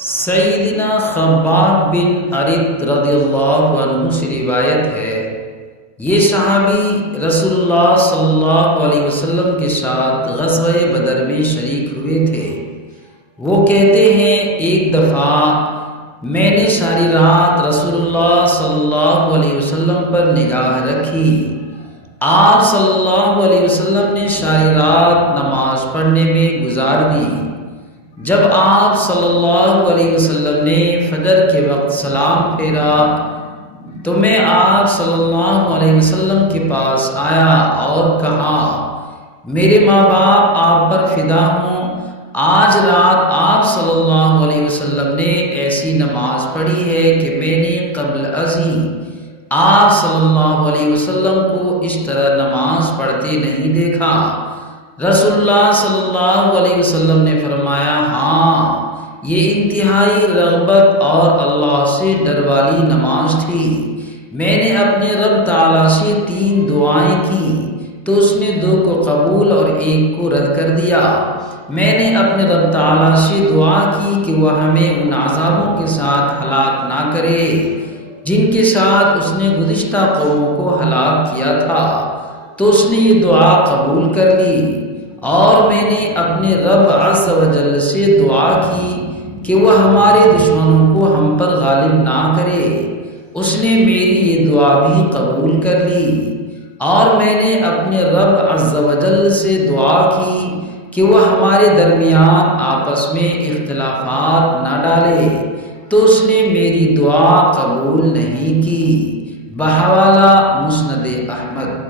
سیدنا خباب بن ارد رضی اللہ عنہ سے روایت ہے، یہ صحابی رسول اللہ صلی اللہ علیہ وسلم کے ساتھ غزوہ بدر میں شریک ہوئے تھے۔ وہ کہتے ہیں، ایک دفعہ میں نے ساری رات رسول اللہ صلی اللہ علیہ وسلم پر نگاہ رکھی۔ آپ صلی اللہ علیہ وسلم نے ساری رات نماز پڑھنے میں گزار دی۔ جب آپ صلی اللہ علیہ وسلم نے فجر کے وقت سلام پھیرا تو میں آپ صلی اللہ علیہ وسلم کے پاس آیا اور کہا، میرے ماں باپ آپ پر فدا ہوں، آج رات آپ صلی اللہ علیہ وسلم نے ایسی نماز پڑھی ہے کہ میں نے قبل ازیں آپ صلی اللہ علیہ وسلم کو اس طرح نماز پڑھتے نہیں دیکھا۔ رسول اللہ صلی اللہ علیہ وسلم نے فرمایا، ہاں، یہ انتہائی رغبت اور اللہ سے ڈر والی نماز تھی۔ میں نے اپنے رب تعالیٰ سے 3 دعائیں کی تو اس نے 2 کو قبول اور 1 کو رد کر دیا۔ میں نے اپنے رب تعالیٰ سے دعا کی کہ وہ ہمیں ان عذابوں کے ساتھ ہلاک نہ کرے جن کے ساتھ اس نے گزشتہ قوموں کو ہلاک کیا تھا، تو اس نے یہ دعا قبول کر لی۔ اور میں نے اپنے رب عز و جل سے دعا کی کہ وہ ہمارے دشمنوں کو ہم پر غالب نہ کرے، اس نے میری یہ دعا بھی قبول کر لی۔ اور میں نے اپنے رب عز و جل سے دعا کی کہ وہ ہمارے درمیان آپس میں اختلافات نہ ڈالے، تو اس نے میری دعا قبول نہیں کی۔ بحوالہ مسند احمد۔